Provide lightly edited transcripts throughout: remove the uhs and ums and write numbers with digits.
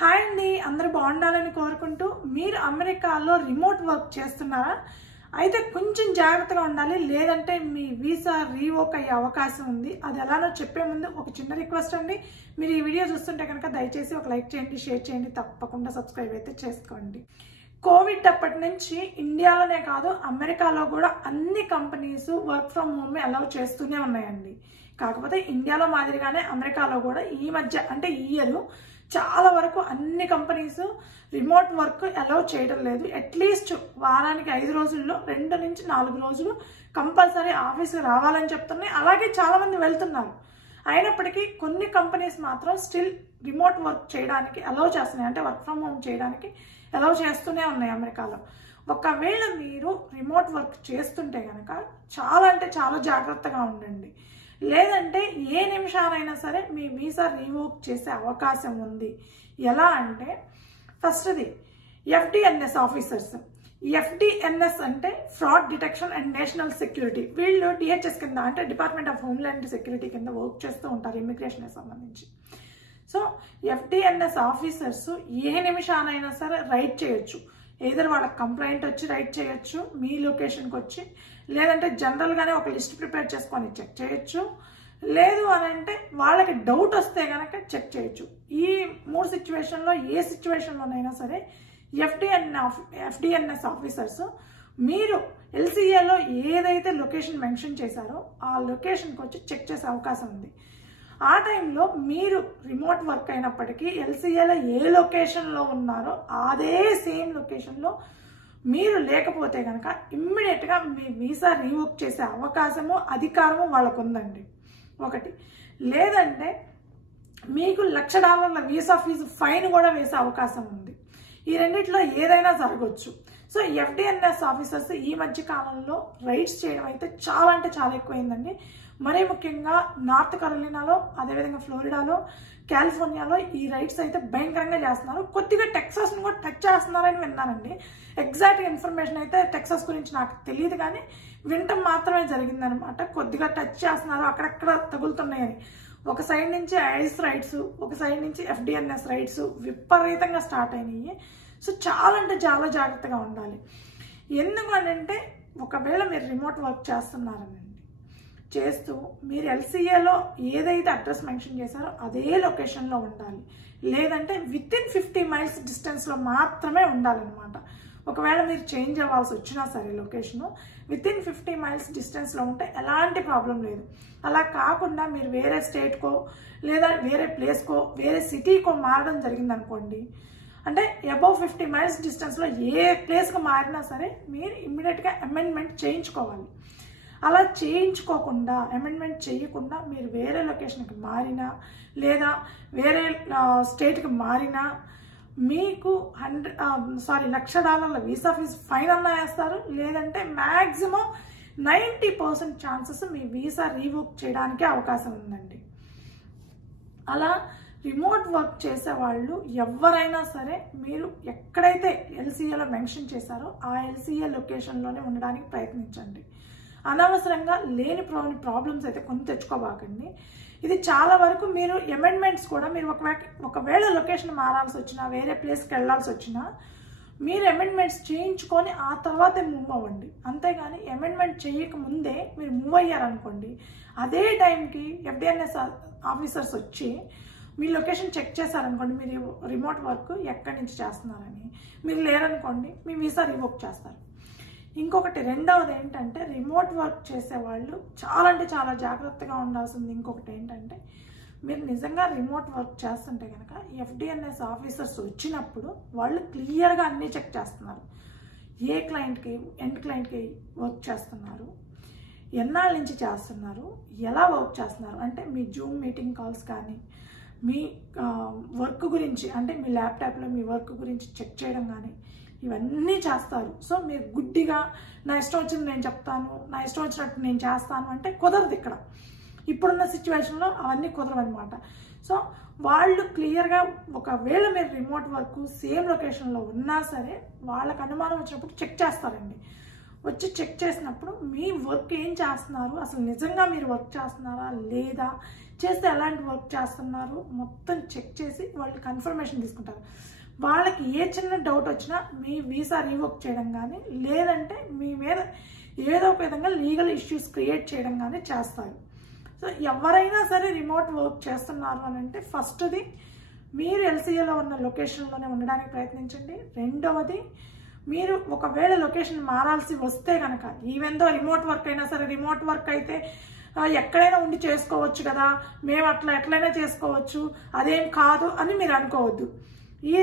Hi అండి, అందరూ బాగుండాలని కోరుకుంటూ మీరు అమెరికాలో రిమోట్ వర్క్ చేస్తున్నారా? అయితే కొంచెం జాగ్రత్తగా ఉండాలి, లేదంటే మీ వీసా రీవోక్ అయ్యే అవకాశం ఉంది. అది ఎలానో చెప్పే ముందు ఒక చిన్న రిక్వెస్ట్ అండి. మీరు ఈ వీడియో చూస్తుంటే కనుక దయచేసి ఒక లైక్ చేయండి, షేర్ చేయండి, తప్పకుండా సబ్స్క్రైబ్ అయితే చేసుకోండి. కోవిడ్ అప్పటి నుంచి ఇండియాలోనే కాదు అమెరికాలో కూడా అన్ని companies work from home allow చేస్తూనే ఉన్నాయండి. కాకపోతే ఇండియాలో మాదిరిగానే అమెరికాలో కూడా ఈ మధ్య అంటే ఈ ఇయర్ చాలా వరకు అన్ని కంపెనీస్ రిమోట్ వర్క్ అలౌ చేయడం లేదు. అట్లీస్ట్ వారానికి 5 రోజుల్లో 2 నుంచి 4 రోజులు కంపల్సరీ ఆఫీస్కి రావాలని చెప్తున్నాయి. అలాగే చాలా మంది వెళ్తున్నారు. అయినప్పటికీ కొన్ని కంపెనీస్ మాత్రం స్టిల్ రిమోట్ వర్క్ చేయడానికి అలౌ చేస్తున్నాయి, అంటే వర్క్ ఫ్రమ్ హోమ్ చేయడానికి అలౌ చేస్తూనే ఉన్నాయి అమెరికాలో. ఒకవేళ మీరు రిమోట్ వర్క్ చేస్తుంటే కనుక చాలా అంటే చాలా జాగ్రత్తగా ఉండండి, లేదంటే ఏ నిమిషానైనా సరే మీ వీసా రీవోక్ చేసే అవకాశం ఉంది. ఎలా అంటే ఫస్ట్ది FDNS ఆఫీసర్స్. FDNS అంటే fraud detection and national security. వీళ్ళు DHS కింద అంటే డిపార్ట్మెంట్ ఆఫ్ హోమ్ల్యాండ్ సెక్యూరిటీ కింద వర్క్ చేస్తూ ఉంటారు ఇమిగ్రేషన్కి సంబంధించి. సో FDNS ఆఫీసర్స్ ఏ నిమిషానైనా సరే రైడ్ చేయొచ్చు. ఏదర్ వాళ్ళకి కంప్లైంట్ వచ్చి రైడ్ చేయొచ్చు మీ లొకేషన్కి వచ్చి, లేదంటే జనరల్గానే ఒక లిస్ట్ ప్రిపేర్ చేసుకొని చెక్ చేయొచ్చు, లేదు అని అంటే వాళ్ళకి డౌట్ వస్తే కనుక చెక్ చేయొచ్చు. ఈ 3 సిచ్యువేషన్లో ఏ సిచ్యువేషన్లోనైనా సరే FDNS ఆఫీసర్స్ మీరు LCAలో ఏదైతే లొకేషన్ మెన్షన్ చేశారో ఆ లొకేషన్కి వచ్చి చెక్ చేసే అవకాశం ఉంది. ఆ టైంలో మీరు రిమోట్ వర్క్ అయినప్పటికీ LCAలో ఏ లొకేషన్లో ఉన్నారో అదే సేమ్ లొకేషన్లో మీరు లేకపోతే కనుక ఇమ్మీడియట్గా మీ వీసా రీవోక్ చేసే అవకాశము అధికారము వాళ్ళకు ఉందండి. ఒకటి, లేదంటే మీకు $1,00,000 వీసా ఫీజు ఫైన్ కూడా వేసే అవకాశం ఉంది. ఈ రెండిట్లో ఏదైనా జరగవచ్చు. సో FDNS ఆఫీసర్స్ ఈ మధ్య కాలంలో రైడ్స్ చేయడం అయితే చాలా అంటే చాలా ఎక్కువైందండి. మరీ ముఖ్యంగా నార్త్ కరోలినాలో, అదేవిధంగా ఫ్లోరిడాలో, కాలిఫోర్నియాలో ఈ రైడ్స్ అయితే భయంకరంగా చేస్తున్నారు. కొద్దిగా టెక్సాస్ని కూడా టచ్ చేస్తున్నారని విన్నానండి. ఎగ్జాక్ట్ ఇన్ఫర్మేషన్ అయితే టెక్సాస్ గురించి నాకు తెలియదు, కానీ వినటం మాత్రమే జరిగిందనమాట. కొద్దిగా టచ్ చేస్తున్నారు, అక్కడక్కడ తగులుతున్నాయని. ఒక సైడ్ నుంచి ఐస్ రైడ్స్, ఒక సైడ్ నుంచి FDNS రైడ్స్ విపరీతంగా స్టార్ట్ అయినాయి. సో చాలా అంటే చాలా జాగ్రత్తగా ఉండాలి. ఎందుకు అంటే ఒకవేళ మీరు రిమోట్ వర్క్ చేస్తున్నారనండి, చేస్తూ మీరు LCAలో ఏదైతే అడ్రస్ మెన్షన్ చేశారో అదే లొకేషన్లో ఉండాలి, లేదంటే వితిన్ 50 మైల్స్ డిస్టెన్స్లో మాత్రమే ఉండాలన్నమాట. ఒకవేళ మీరు చేంజ్ అవ్వాల్సి వచ్చినా సరే లొకేషను వితిన్ 50 మైల్స్ డిస్టెన్స్లో ఉంటే ఎలాంటి ప్రాబ్లం లేదు. అలా కాకుండా మీరు వేరే స్టేట్కో లేదా వేరే ప్లేస్కో వేరే సిటీకో మారడం జరిగిందనుకోండి, అంటే అబౌవ్ 50 మైల్స్ డిస్టెన్స్లో ఏ ప్లేస్కి మారినా సరే మీరు ఇమ్మీడియట్గా అమెండ్మెంట్ చేయించుకోవాలి. అలా చేయించుకోకుండా అమెండ్మెంట్ చేయకుండా మీరు వేరే లొకేషన్కి మారినా లేదా వేరే స్టేట్కి మారినా మీకు $1,00,000 వీసా ఫీజు ఫైన్ అన్నా వేస్తారు, లేదంటే మ్యాక్సిమం 90% ఛాన్సెస్ మీ వీసా రీవోక్ చేయడానికే అవకాశం ఉందండి. అలా రిమోట్ వర్క్ చేసేవాళ్ళు ఎవరైనా సరే మీరు ఎక్కడైతే LCAలో మెన్షన్ చేశారో ఆ LCA లొకేషన్లోనే ఉండడానికి ప్రయత్నించండి. అనవసరంగా లేని ప్రాబ్లమ్స్ అయితే కొని తెచ్చుకోబాకండి. ఇది చాలా వరకు మీరు అమెండ్మెంట్స్ కూడా మీరు ఒకవేళ లొకేషన్ మారాల్సి వచ్చినా వేరే ప్లేస్కి వెళ్ళాల్సి వచ్చినా మీరు అమెండ్మెంట్స్ చేయించుకొని ఆ తర్వాతే మూవ్ అవ్వండి. అంతేగాని అమెండ్మెంట్ చేయకముందే మీరు మూవ్ అయ్యారనుకోండి, అదే టైంకి FDNS ఆఫీసర్స్ వచ్చి మీ లొకేషన్ చెక్ చేశారనుకోండి, మీరు రిమోట్ వర్క్ ఎక్కడి నుంచి చేస్తున్నారని, మీరు లేరనుకోండి మీ వీసా రివోక్ చేస్తారు. ఇంకొకటి రెండవది ఏంటంటే రిమోట్ వర్క్ చేసేవాళ్ళు చాలా అంటే చాలా జాగ్రత్తగా ఉండాల్సింది. ఇంకొకటి ఏంటంటే మీరు నిజంగా రిమోట్ వర్క్ చేస్తుంటే కనుక FDNS ఆఫీసర్స్ వచ్చినప్పుడు వాళ్ళు క్లియర్గా అన్నీ చెక్ చేస్తున్నారు. ఏ క్లయింట్కి ఎండ్ క్లయింట్కి వర్క్ చేస్తున్నారు, ఎన్నాళ్ళ నుంచి చేస్తున్నారు, ఎలా వర్క్ చేస్తున్నారు, అంటే మీ జూమ్ మీటింగ్ కాల్స్ కానీ మీ వర్క్ గురించి అంటే మీ ల్యాప్టాప్లో మీ వర్క్ గురించి చెక్ చేయడం కానీ ఇవన్నీ చేస్తారు. సో మీరు గుడ్డిగా నా ఇష్టం వచ్చింది నేను చెప్తాను, నా ఇష్టం వచ్చినట్టు నేను చేస్తాను అంటే కుదరదు. ఇక్కడ ఇప్పుడున్న సిచ్యువేషన్లో అవన్నీ కుదరవన్నమాట. సో వాళ్ళు క్లియర్గా ఒకవేళ మీరు రిమోట్ వర్క్ సేమ్ లొకేషన్లో ఉన్నా సరే వాళ్ళకి అనుమానం వచ్చినప్పుడు చెక్ చేస్తారండి. వచ్చి చెక్ చేసినప్పుడు మీ వర్క్ ఏం చేస్తున్నారు, అసలు నిజంగా మీరు వర్క్ చేస్తున్నారా లేదా, చేస్తే ఎలాంటి వర్క్ చేస్తున్నారు మొత్తం చెక్ చేసి వాళ్ళు కన్ఫర్మేషన్ తీసుకుంటారు. వాళ్ళకి ఏ చిన్న డౌట్ వచ్చినా మీ వీసా రీవర్క్ చేయడం కానీ లేదంటే మీ మీద ఏదో ఒక విధంగా లీగల్ ఇష్యూస్ క్రియేట్ చేయడం కానీ చేస్తారు. సో ఎవరైనా సరే రిమోట్ వర్క్ చేస్తున్నారు అని అంటే ఫస్ట్ది మీరు ఎల్సీఏలో ఉన్న లొకేషన్లోనే ఉండడానికి ప్రయత్నించండి. రెండవది మీరు ఒకవేళ లొకేషన్ మారాల్సి వస్తే కనుక ఈవెన్ దో రిమోట్ వర్క్ అయినా సరే, రిమోట్ వర్క్ అయితే ఎక్కడైనా ఉండి చేసుకోవచ్చు కదా, మేము ఎట్లయినా చేసుకోవచ్చు, అదేం కాదు అని మీరు అనుకోవద్దు.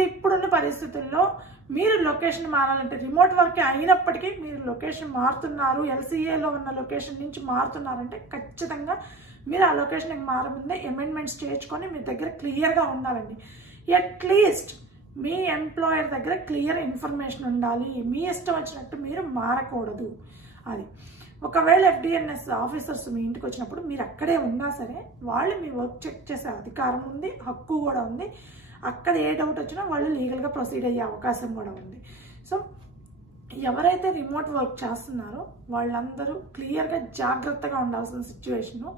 ఇప్పుడున్న పరిస్థితుల్లో మీరు లొకేషన్ మారాలంటే రిమోట్ వర్క్ అయినప్పటికీ మీరు లొకేషన్ మారుతున్నారు, ఎల్సీఏలో ఉన్న లొకేషన్ నుంచి మారుతున్నారంటే ఖచ్చితంగా మీరు ఆ లొకేషన్కి మారముందే అమెండ్మెంట్స్ చేయించుకొని మీ దగ్గర క్లియర్గా ఉండాలండి. అట్లీస్ట్ మీ ఎంప్లాయర్ దగ్గర క్లియర్ ఇన్ఫర్మేషన్ ఉండాలి. మీ ఇష్టం వచ్చినట్టు మీరు మారకూడదు. అది ఒకవేళ FDNS ఆఫీసర్స్ మీ ఇంటికి వచ్చినప్పుడు మీరు అక్కడే ఉన్నా సరే వాళ్ళు మీ వర్క్ చెక్ చేసే అధికారం ఉంది, హక్కు కూడా ఉంది. అక్కడ ఏ డౌట్ వచ్చినా వాళ్ళు లీగల్గా ప్రొసీడ్ అయ్యే అవకాశం కూడా ఉంది. సో ఎవరైతే రిమోట్ వర్క్ చేస్తున్నారో వాళ్ళందరూ క్లియర్గా జాగ్రత్తగా ఉండాల్సిన సిచ్యువేషను.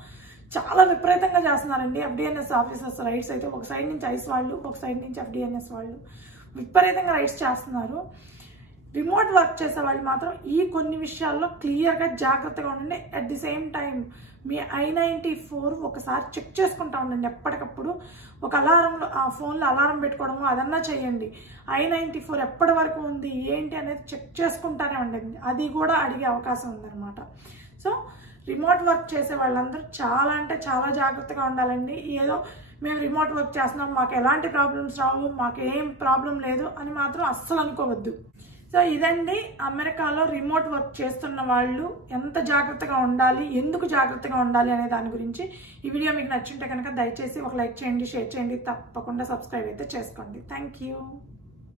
చాలా విపరీతంగా చేస్తున్నారండి FDNS ఆఫీసర్స్. రైట్స్ అయితే ఒక సైడ్ నుంచి ఐస్ వాళ్ళు, ఒక సైడ్ నుంచి FDNS వాళ్ళు విపరీతంగా రైట్స్ చేస్తున్నారు. రిమోట్ వర్క్ చేసే వాళ్ళు మాత్రం ఈ కొన్ని విషయాల్లో క్లియర్గా జాగ్రత్తగా ఉండండి. At the same time me I-94 ఒకసారి చెక్ చేసుకుంటా ఉండండి ఎప్పటికప్పుడు. ఒక అలారంలో ఆ ఫోన్లో అలారం పెట్టుకోవడము అదన్నా చేయండి. I-94 ఎప్పటి వరకు ఉంది ఏంటి అనేది చెక్ చేసుకుంటానే ఉండండి. అది కూడా అడిగే అవకాశం ఉందన్నమాట. సో రిమోట్ వర్క్ చేసే వాళ్ళందరూ చాలా అంటే చాలా జాగ్రత్తగా ఉండాలండి. ఏదో మేము రిమోట్ వర్క్ చేస్తున్నాం, మాకు ఎలాంటి ప్రాబ్లమ్స్ రావు, మాకు ఏం ప్రాబ్లం లేదు అని మాత్రం అస్సలు అనుకోవద్దు. సో ఇదండి అమెరికాలో రిమోట్ వర్క్ చేస్తున్న వాళ్ళు ఎంత జాగ్రత్తగా ఉండాలి, ఎందుకు జాగ్రత్తగా ఉండాలి అనే దాని గురించి. ఈ వీడియో మీకు నచ్చుంటే కనుక దయచేసి ఒక లైక్ చేయండి, షేర్ చేయండి, తప్పకుండా సబ్స్క్రైబ్ అయితే చేసుకోండి. Thank you.